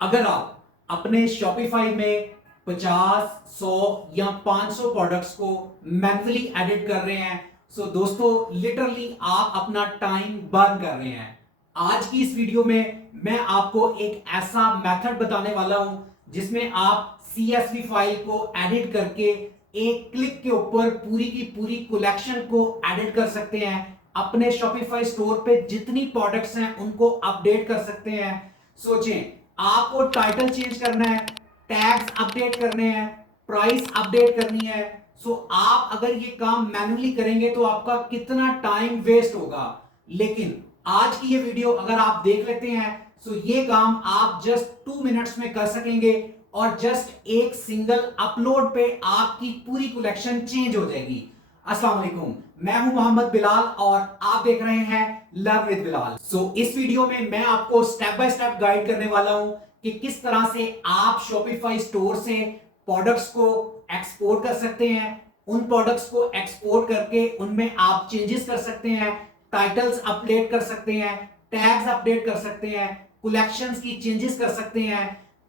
अगर आप अपने शॉपिफाई में 50, 100 या 500 प्रोडक्ट्स को मैन्युअली एडिट कर रहे हैं, सो दोस्तों लिटरली आप अपना टाइम बर्न कर रहे हैं। आज की इस वीडियो में मैं आपको एक ऐसा मेथड बताने वाला हूं जिसमें आप CSV फाइल को एडिट करके एक क्लिक के ऊपर पूरी की पूरी कलेक्शन को एडिट कर सकते हैं। अपने शॉपिफाई स्टोर पे जितनी प्रोडक्ट्स हैं उनको अपडेट कर सकते हैं। सोचें, आपको टाइटल चेंज करना है, टैग्स अपडेट करने हैं, प्राइस अपडेट करनी है। सो आप अगर ये काम मैन्युअली करेंगे तो आपका कितना टाइम वेस्ट होगा। लेकिन आज की ये वीडियो अगर आप देख लेते हैं सो ये काम आप जस्ट 2 मिनट्स में कर सकेंगे और जस्ट एक सिंगल अपलोड पे आपकी पूरी कलेक्शन चेंज हो जाएगी। अस्सलाम वालेकुम, मैं हूं मोहम्मद बिलाल और आप देख रहे हैं लर्न विद बिलाल। इस वीडियो में मैं आपको स्टेप बाय स्टेप गाइड करने वाला हूं कि किस तरह से आप शॉपिफाई स्टोर से प्रोडक्ट्स को एक्सपोर्ट कर सकते हैं। उन प्रोडक्ट्स को एक्सपोर्ट करके उनमें आप चेंजेस कर सकते हैं, टाइटल्स अपडेट कर सकते हैं, टैग्स अपडेट कर सकते हैं, कलेक्शंस की चेंजेस कर सकते हैं,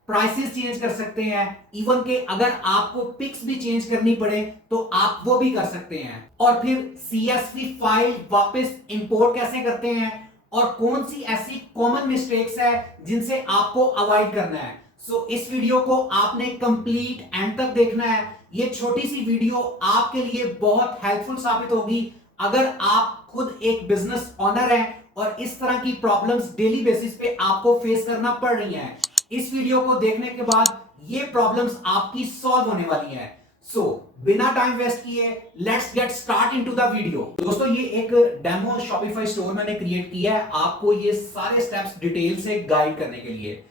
प्राइसेस चेंज कर सकते हैं। इवन के अगर आपको पिक्स भी चेंज करनी पड़े तो आप वो भी कर सकते हैं। और फिर CSV फाइल वापस इंपोर्ट कैसे करते हैं और कौन सी ऐसी कॉमन मिस्टेक्स है जिनसे आपको अवॉइड करना है। इस वीडियो को आपने कंप्लीट एंड तक देखना है। ये छोटी सी वीडियो आपके लिए बहुत हेल्पफुल साबित होगी अगर आप खुद एक बिजनेस ओनर हैं और इस तरह की प्रॉब्लम्स डेली बेसिस पे आपको फेस करना पड़ रही हैं। इस वीडियो को देखने के बाद ये प्रॉब्लम्स आपकी सॉल्व होने वाली हैं। बिना टाइम वेस्ट किए let's get start into the video. दोस्तों, ये एक डेमो शॉपिफाई स्टोर मैंने क्रिएट किया है आपको ये सारे स्टेप्स डिटेल से गाइड करने के लिए।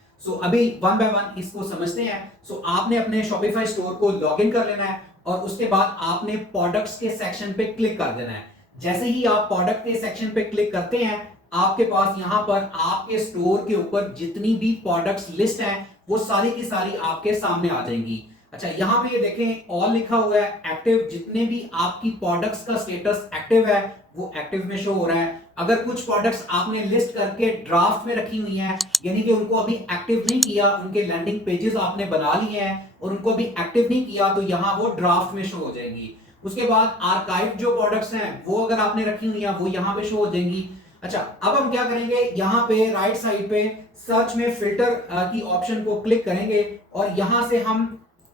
अभी वन बाय वन इसको समझते हैं। आपने अपने शॉपिफाई स्टोर को लॉग इन कर लेना है और उसके बाद आपने प्रोडक्ट्स के सेक्शन पे क्लिक कर देना है। जैसे ही आप प्रोडक्ट के सेक्शन पे क्लिक करते हैं आपके पास यहां पर आपके स्टोर के ऊपर जितनी भी प्रोडक्ट्स लिस्ट हैं वो सारी की सारी आपके सामने आ जाएंगी। अच्छा, यहां पे ये देखें ऑल लिखा हुआ है, एक्टिव। जितने भी आपकी प्रोडक्ट्स का स्टेटस एक्टिव है वो एक्टिव में शो हो रहा है। अगर कुछ प्रोडक्ट्स आपने लिस्ट करके ड्राफ्ट में रखी हुई हैं यानी कि उनको अभी एक्टिव नहीं किया, उनके लैंडिंग पेजेस आपने बना लिए हैं और उनको अभी एक्टिव नहीं किया, तो यहां वो ड्राफ्ट में शो हो जाएंगी। उसके बाद आर्काइव जो प्रोडक्ट्स हैं वो अगर आपने रखी हुई हैं वो यहां पे शो हो जाएंगी। अच्छा, अब हम क्या करेंगे, यहां पे राइट साइड पे सर्च में फिल्टर की ऑप्शन को क्लिक करेंगे और यहां से हम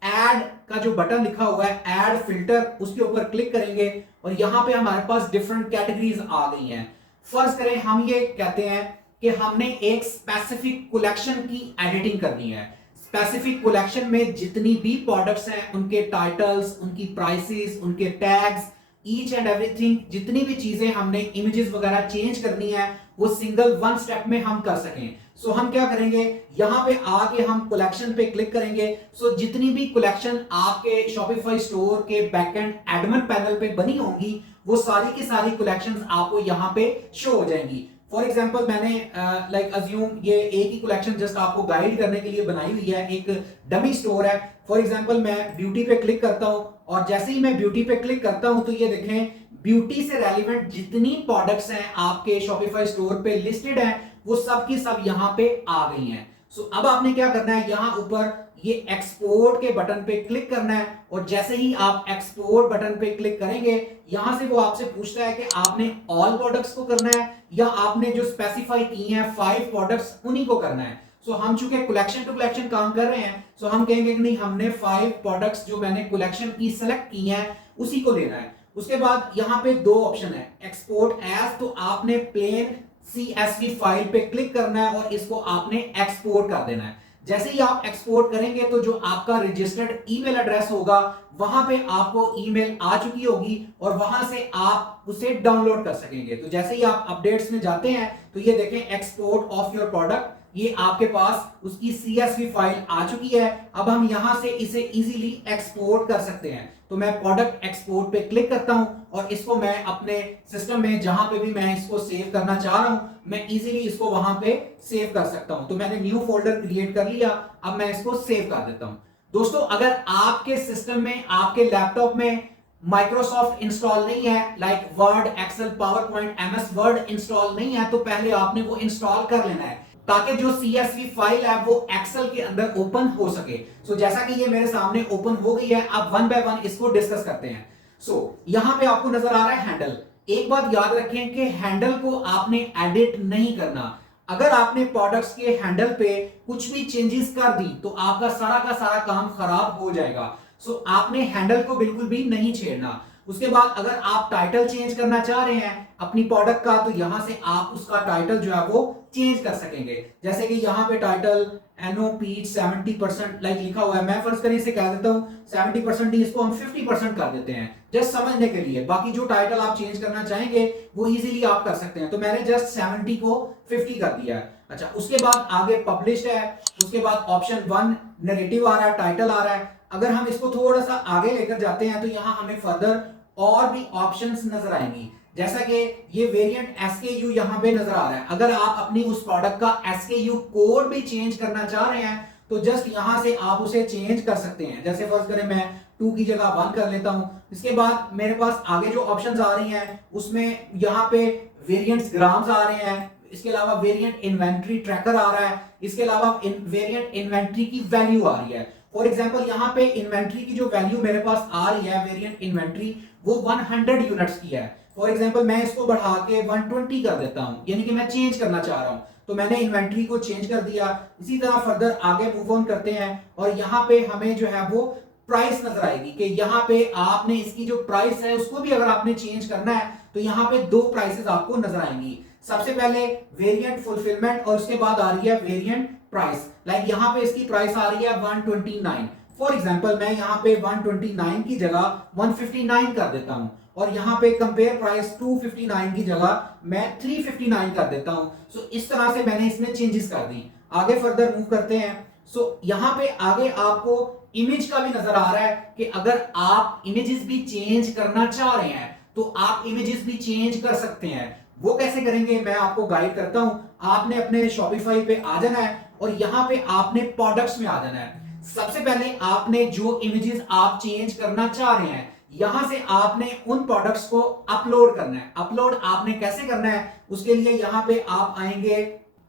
ऐड का जो बटन लिखा हुआ है ऐड फिल्टर उसके ऊपर क्लिक करेंगे और यहां पे हमारे पास डिफरेंट कैटेगरीज आ गई हैं। फर्स्ट करें, हम ये कहते हैं कि हमने एक स्पेसिफिक कलेक्शन की एडिटिंग करनी है। स्पेसिफिक कलेक्शन में जितनी भी प्रोडक्ट्स हैं उनके टाइटल्स, उनकी प्राइसेस, उनके टैग्स, ईच एंड एवरीथिंग, जितनी भी चीजें हमने इमेजेस वगैरह चेंज करनी है वो सिंगल वन स्टेप में हम कर सकें। हम क्या करेंगे, यहां पे आके हम कलेक्शन पे क्लिक करेंगे। जितनी भी कलेक्शन आपके शॉपिफाई स्टोर के बैकएंड एडमिन पैनल पे बनी होंगी वो सारी की सारी कलेक्शंस आपको यहां पे शो हो जाएंगी। फॉर एग्जांपल मैंने लाइक अज्यूम ये एक ही कलेक्शन जस्ट आपको गाइड करने के लिए बनाई हुई है, एक डमी स्टोर है। फॉर एग्जांपल मैं ब्यूटी पे क्लिक करता हूं और जैसे ही मैं ब्यूटी पे क्लिक करता हूं तो ये देखें ब्यूटी से रेलिवेंट जितनी प्रोडक्ट्स हैं आपके शॉपिफाई स्टोर पे लिस्टेड हैं वो सब की सब यहां पे आ गई हैं। अब आपने क्या करना है, यहां ऊपर ये एक्सपोर्ट के बटन पे क्लिक करना है और जैसे ही आप एक्सपोर्ट बटन पे क्लिक करेंगे यहां से वो आपसे पूछता है कि आपने ऑल प्रोडक्ट्स को करना है या आपने जो स्पेसिफाई की हैं 5 प्रोडक्ट्स उन्हीं को करना है। हम चूंकि कलेक्शन टू कलेक्शन काम कर रहे हैं हम कहेंगे कि नहीं, हमने 5 प्रोडक्ट्स जो मैंने कलेक्शन की सेलेक्ट की हैं उसी को लेना है। उसके बाद यहां पे 2 ऑप्शन है, एक्सपोर्ट एज, तो आपने प्लेन CSV फाइल पे क्लिक करना है और इसको आपने एक्सपोर्ट कर देना है। जैसे ही आप एक्सपोर्ट करेंगे तो जो आपका रजिस्टर्ड ईमेल एड्रेस होगा वहां पे आपको ईमेल आ चुकी होगी और वहां से आप उसे डाउनलोड कर सकेंगे। तो जैसे ही आप अपडेट्स में जाते हैं तो ये देखें एक्सपोर्ट ऑफ योर प्रोडक्ट, ये आपके पास उसकी CSV फाइल आ चुकी है। अब हम यहां से इसे इजीली एक्सपोर्ट कर सकते हैं। तो मैं प्रोडक्ट एक्सपोर्ट पे क्लिक करता हूं और इसको मैं अपने सिस्टम में जहां पे भी मैं इसको सेव करना चाह रहा हूं मैं इजीली इसको वहां पे सेव कर सकता हूं। तो मैंने न्यू फोल्डर क्रिएट कर लिया, अब मैं इसको सेव कर देता हूं। दोस्तों, अगर आपके सिस्टम में, आपके लैपटॉप में माइक्रोसॉफ्ट इंस्टॉल नहीं है, like Word, Excel, PowerPoint, MS Word install नहीं है, तो पहले आपने वो इंस्टॉल कर लेना है। ताकि जो CSV फाइल है वो एक्सेल के अंदर ओपन हो सके। जैसा कि ये मेरे सामने ओपन हो गई है, अब वन बाय वन इसको डिस्कस करते हैं। यहां पे आपको नजर आ रहा है हैंडल। एक बात याद रखें कि हैंडल को आपने एडिट नहीं करना। अगर आपने प्रोडक्ट्स के हैंडल पे कुछ भी चेंजेस कर दी तो आपका सारा का सारा काम खराब हो जाएगा। आपने हैंडल को बिल्कुल भी नहीं छेड़ना। उसके बाद अगर आप टाइटल चेंज करना चाह रहे हैं अपनी प्रोडक्ट का, तो यहां से आप उसका टाइटल जो है वो चेंज कर सकेंगे। जैसे कि यहां पे टाइटल NOP 70% लाइक लिखा हुआ है, मैं फर्ज करें इसे कह देता हूं 70%, इसको हम 50% कर देते हैं जस्ट समझने के लिए। बाकी जो टाइटल आप चेंज करना चाहेंगे वो इजीली आप कर सकते हैं। तो मैंने जस्ट 70 को 50 कर दिया है। अच्छा, उसके बाद आगे पब्लिश्ड है, उसके बाद ऑप्शन 1 नैरेटिव आ रहा है, टाइटल आ रहा है। अगर हम इसको थोड़ा सा आगे लेकर जाते हैं तो यहां हमें फर्दर और भी ऑप्शंस नजर आएंगी। जैसा कि ये वेरिएंट SKU यहां पे नजर आ रहा है। अगर आप अपनी उस प्रोडक्ट का SKU कोड भी चेंज करना चाह रहे हैं तो जस्ट यहां से आप उसे चेंज कर सकते हैं। जैसे फर्ज करें मैं 2 की जगह 1 कर लेता हूं। इसके बाद मेरे पास आगे जो ऑप्शंस आ रही हैं उसमें यहां पे वेरिएंट्स ग्राम्स आ रहे हैं, इसके अलावा वेरिएंट इन्वेंट्री ट्रैकर आ रहा है, इसके अलावा वेरिएंट इन्वेंट्री की वैल्यू आ रही है। फॉर एग्जांपल यहां पे इन्वेंट्री की जो वैल्यू मेरे पास आ रही है वेरिएंट इन्वेंट्री वो 100 यूनिट्स की है। फॉर एग्जांपल मैं इसको बढ़ा के 120 कर देता हूं, यानी कि मैं चेंज करना चाह रहा हूं, तो मैंने इन्वेंट्री को चेंज कर दिया। इसी तरह फर्दर आगे मूव ऑन करते हैं और यहां पे हमें जो है वो प्राइस नजर आएगी कि यहां पे आपने इसकी जो प्राइस है उसको भी अगर आपने चेंज करना है तो यहां पे 2 प्राइसेस आपको नजर आएंगी। सबसे पहले वेरिएंट फुलफिलमेंट और उसके बाद आ रही है वेरिएंट प्राइस। लाइक यहां पे इसकी प्राइस आ रही है 129। फॉर एग्जांपल मैं यहां पे 129 की जगह 159 कर देता हूं और यहां पे कंपेयर प्राइस 259 की जगह मैं 359 कर देता हूं। इस तरह से मैंने इसमें चेंजेस कर दी। आगे फर्दर मूव करते हैं। यहां पे आगे आपको इमेज का भी नजर आ रहा है कि अगर आप इमेजेस भी चेंज करना चाह रहे हैं तो आप इमेजेस भी चेंज कर सकते हैं। वो कैसे करेंगे मैं आपको गाइड करता हूं। आपने अपने शॉपिफाई पे आ जाना है और यहां पे आपने प्रोडक्ट्स में आ जाना है। सबसे पहले आपने जो इमेजेस आप चेंज करना चाह रहे हैं यहां से आपने उन प्रोडक्ट्स को अपलोड करना है। अपलोड आपने कैसे करना है उसके लिए यहां पे आप आएंगे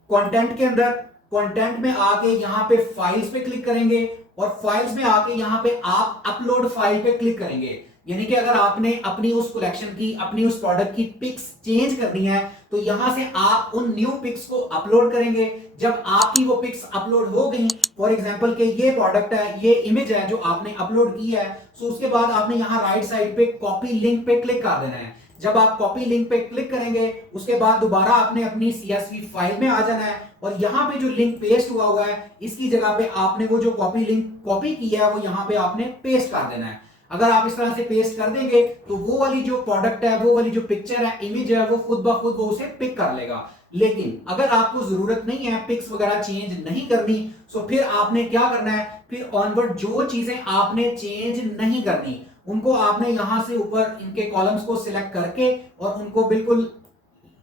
कंटेंट के अंदर, कंटेंट में आके यहां पे फाइल्स पे क्लिक करेंगे और फाइल्स में आके यहां पे आप अपलोड फाइल पे क्लिक करेंगे। यानी कि अगर आपने अपनी उस कलेक्शन की अपनी उस प्रोडक्ट की पिक्स चेंज करनी है तो यहां से आप उन न्यू पिक्स को अपलोड करेंगे। जब आपकी वो पिक्स अपलोड हो गई, फॉर एग्जांपल के ये प्रोडक्ट है, ये इमेज है जो आपने अपलोड की है, तो उसके बाद आपने यहां राइट साइड पे कॉपी लिंक पे क्लिक कर देना है। जब आप कॉपी लिंक पे क्लिक करेंगे उसके बाद दोबारा आपने अपनी CSV फाइल में आ जाना है और यहां पे जो लिंक पेस्ट हुआ है इसकी जगह पे आपने वो जो कॉपी लिंक कॉपी की है वो यहां पे आपने पेस्ट कर देना है। अगर आप इस तरह से पेस्ट कर देंगे तो वो वाली जो प्रोडक्ट है, वो वाली जो पिक्चर है, इमेज है, वो खुद ब खुद वो उसे पिक कर लेगा। लेकिन अगर आपको जरूरत नहीं है पिक्स वगैरह चेंज नहीं करनी, तो फिर आपने क्या करना है, फिर ऑनवर्ड जो चीजें आपने चेंज नहीं करनी उनको आपने यहां से ऊपर इनके कॉलम्स को सिलेक्ट करके और उनको बिल्कुल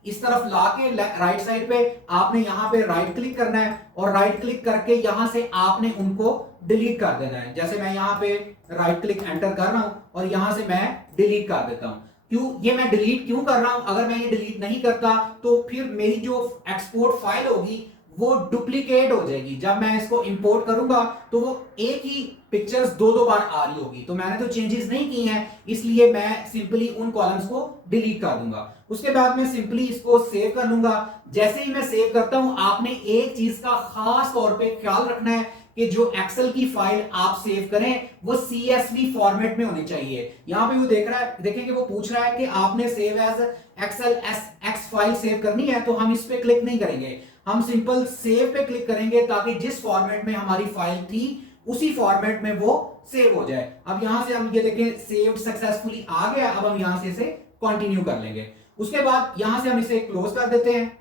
इस तरफ लाके राइट साइड पे आपने यहां पे राइट क्लिक करना है और राइट क्लिक करके यहां से आपने उनको डिलीट कर देना है। जैसे मैं यहां पे राइट क्लिक एंटर कर रहा हूं और यहां से मैं डिलीट कर देता हूं। क्यों ये मैं डिलीट क्यों कर रहा हूं? अगर मैं ये डिलीट नहीं करता तो फिर मेरी जो एक्सपोर्ट फाइल होगी वो डुप्लीकेट हो जाएगी। जब मैं इसको इंपोर्ट करूंगा तो वो एक ही पिक्चर्स दो बार आ रही होगी। तो मैंने तो चेंजेस नहीं किए हैं इसलिए मैं सिंपली उन कॉलम्स को डिलीट कर दूंगा। उसके बाद मैं सिंपली इसको सेव कर लूंगा। जैसे ही मैं सेव करता हूं आपने एक चीज का खास तौर पे ख्याल रखना है कि जो एक्सेल की फाइल आप सेव करें वो CSV फॉर्मेट में होनी चाहिए। यहां पे वो देख रहा है, देखेंगे वो पूछ रहा है कि आपने save as Excel SX file save करनी है, तो हम इस पे क्लिक नहीं करेंगे, हम सिंपल सेव पे क्लिक करेंगे ताकि जिस फॉर्मेट में हमारी फाइल थी उसी फॉर्मेट में वो सेव हो जाए। अब यहां से हम ये देखें सेव्ड सक्सेसफुली आ गया। अब हम यहां से इसे कंटिन्यू कर लेंगे। उसके बाद यहां से हम इसे क्लोज कर देते हैं।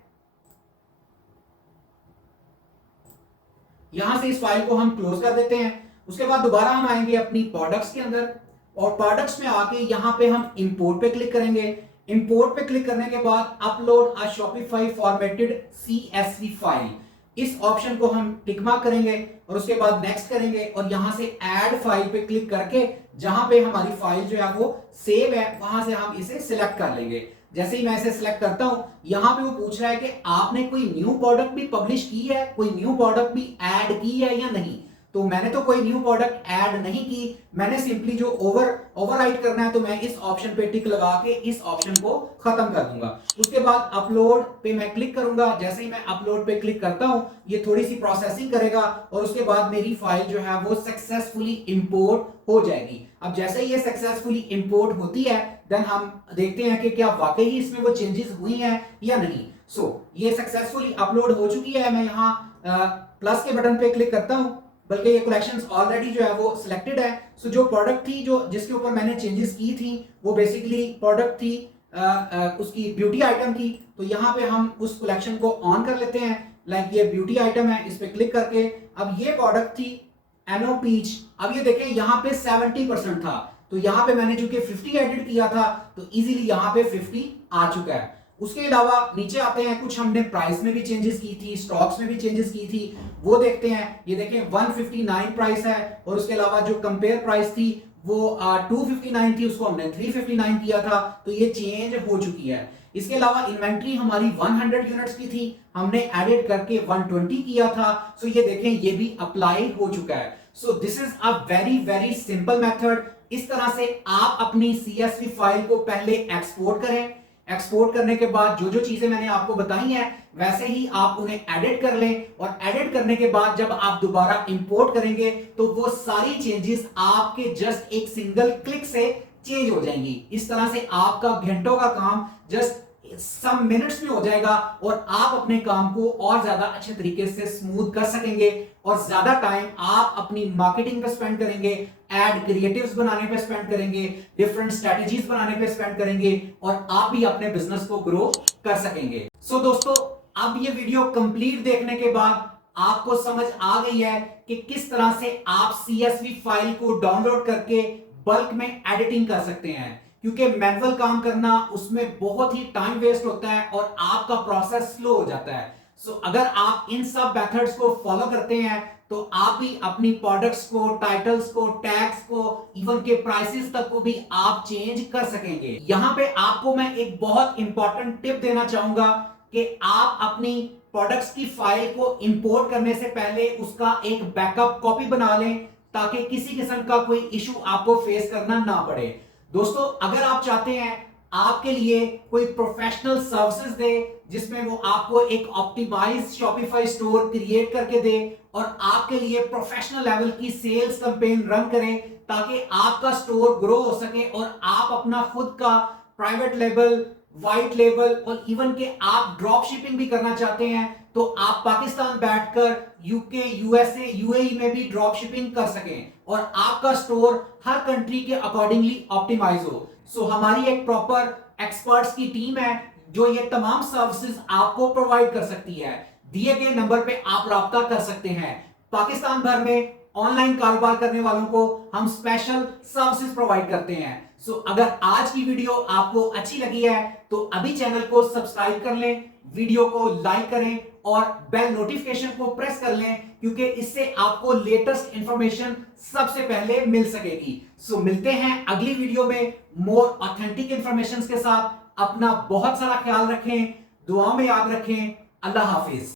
यहां से इस फाइल को हम क्लोज कर देते हैं। उसके बाद दोबारा हम आएंगे अपनी प्रोडक्ट्स के अंदर और प्रोडक्ट्स में आके यहां पे हम इंपोर्ट पे क्लिक करेंगे। इंपोर्ट पे क्लिक करने के बाद अपलोड अ शॉपिफाई फॉर्मेटेड CSV फाइल, इस ऑप्शन को हम टिक मार्क करेंगे और उसके बाद नेक्स्ट करेंगे और यहां से ऐड फाइल पे क्लिक करके जहां पे हमारी फाइल जो है वो सेव है वहां से हम इसे सिलेक्ट कर लेंगे। जैसे ही मैं इसे सिलेक्ट करता हूं, यहां पे वो पूछ रहा है कि आपने कोई न्यू प्रोडक्ट भी पब्लिश की है, कोई न्यू प्रोडक्ट भी ऐड की है या नहीं। तो मैंने तो कोई न्यू प्रोडक्ट ऐड नहीं की, मैंने सिंपली जो ओवरराइट करना है तो मैं इस ऑप्शन पे टिक लगा के इस ऑप्शन को खत्म कर दूंगा। उसके बाद अपलोड पे मैं क्लिक करूंगा। जैसे ही मैं अपलोड पे क्लिक करता हूं, ये थोड़ी सी प्रोसेसिंग करेगा और उसके बाद मेरी फाइल जो है वो सक्सेसफुली इंपोर्ट हो जाएगी। अब जैसे ही ये सक्सेसफुली इंपोर्ट होती है, देन हम देखते हैं कि क्या वाकई ही इसमें वो चेंजेस हुई हैं या नहीं। ये सक्सेसफुली अपलोड हो चुकी है। मैं यहाँ प्लस के बटन पे क्लिक करता हूं, बल्कि ये कलेक्शंस ऑलरेडी जो है वो सिलेक्टेड है। जो प्रोडक्ट थी जो जिसके ऊपर मैंने चेंजेस की थी, वो बेसिकली प्रोडक्ट थी उसकी ब्यूटी आइटम की। तो यहाँ पे हम उस कलेक्शन को ऑन कर लेते हैं। लाइक ये ब्यूटी आइटम है, इस पे क्लिक करके अब ये प्रोडक्ट थी एनो पीच। अब ये देखें यहाँ पे 70% था, तो यहाँ पे मैंने चूंकि 50 एडिट किया था तो इजीली यहाँ पे 50 आ चुका है। उसके अलावा नीचे आते हैं, कुछ हमने प्राइस में भी चेंजेस की थी, स्टॉक्स में भी चेंजेस की थी, वो देखते हैं। ये देखें 159 प्राइस है और उसके अलावा जो कंपेयर प्राइस थी वो 259 थी, उसको हमने 359 किया था, तो ये चेंज हो चुकी है। इसके अलावा इन्वेंट्री हमारी 100 यूनिट्स की थी, हमने एडिट करके 120 किया था। ये देखें ये भी अप्लाई हो चुका है। This is a very very simple method. इस तरह से आप अपनी CSV फाइल को पहले एक्सपोर्ट करें। एक्सपोर्ट करने के बाद जो जो चीजें मैंने आपको बताई हैं वैसे ही आप उन्हें एडिट कर लें, और एडिट करने के बाद जब आप दोबारा इंपोर्ट करेंगे तो वो सारी चेंजेस आपके जस्ट एक सिंगल क्लिक से चेंज हो जाएंगी। इस तरह से आपका घंटों का काम जस्ट सम मिनट्स में हो जाएगा और आप अपने काम को और ज्यादा अच्छे तरीके से स्मूथ कर सकेंगे, और ज्यादा टाइम आप अपनी मार्केटिंग पे स्पेंड करेंगे, एड क्रिएटिव्स बनाने पे स्पेंड करेंगे, डिफरेंट स्ट्रेटजीज बनाने पे स्पेंड करेंगे, और आप भी अपने बिजनेस को ग्रो कर सकेंगे। दोस्तों, अब ये वीडियो कंप्लीट देखने के बाद आपको समझ आ गई है कि किस तरह से आप CSV फाइल को डाउनलोड करके बल्क में एडिटिंग कर सकते हैं। क्योंकि मैनुअल काम करना उसमें बहुत ही टाइम वेस्ट होता है और आपका प्रोसेस स्लो हो जाता है। अगर आप इन सब मेथड्स को फॉलो करते हैं तो आप भी अपनी प्रोडक्ट्स को, टाइटल्स को, टैग्स को, इवन के प्राइसेस तक को भी आप चेंज कर सकेंगे। यहां पे आपको मैं एक बहुत इंपॉर्टेंट टिप देना चाहूंगा कि आप अपनी प्रोडक्ट्स की फाइल को इंपोर्ट करने से पहले उसका एक बैकअप कॉपी बना लें, ताकि किसी किस्म का कोई इशू आपको फेस करना ना पड़े। दोस्तों, अगर आप चाहते हैं आपके लिए कोई प्रोफेशनल सर्विसेज दे जिसमें वो आपको एक ऑप्टिमाइज्ड शॉपिफाई स्टोर क्रिएट करके दे और आपके लिए प्रोफेशनल लेवल की सेल्स कैंपेन रन करे, ताकि आपका स्टोर ग्रो हो सके और आप अपना खुद का प्राइवेट लेबल, व्हाइट लेबल और इवन के आप ड्रॉप शिपिंग भी करना चाहते हैं, तो आप पाकिस्तान बैठकर यूके, यूएसए, यूएई में भी ड्रॉप शिपिंग कर सकें और आपका स्टोर हर कंट्री के अकॉर्डिंगली ऑप्टिमाइज हो। हमारी एक प्रॉपर एक्सपर्ट्स की टीम है जो ये तमाम सर्विसेज आपको प्रोवाइड कर सकती है। दिए गए नंबर पे आप राब्ता कर सकते हैं। पाकिस्तान भर में ऑनलाइन कारोबार करने वालों को हम स्पेशल सर्विसेज प्रोवाइड करते हैं। अगर आज की वीडियो आपको अच्छी लगी है तो अभी चैनल को सब्सक्राइब कर लें, वीडियो को लाइक करें और बेल नोटिफिकेशन को प्रेस कर लें, क्योंकि इससे आपको लेटेस्ट इंफॉर्मेशन सबसे पहले मिल सकेगी। मिलते हैं अगली वीडियो में मोर ऑथेंटिक इंफॉर्मेशन के साथ। अपना बहुत सारा ख्याल रखें, दुआ में याद रखें। अल्लाह हाफिज।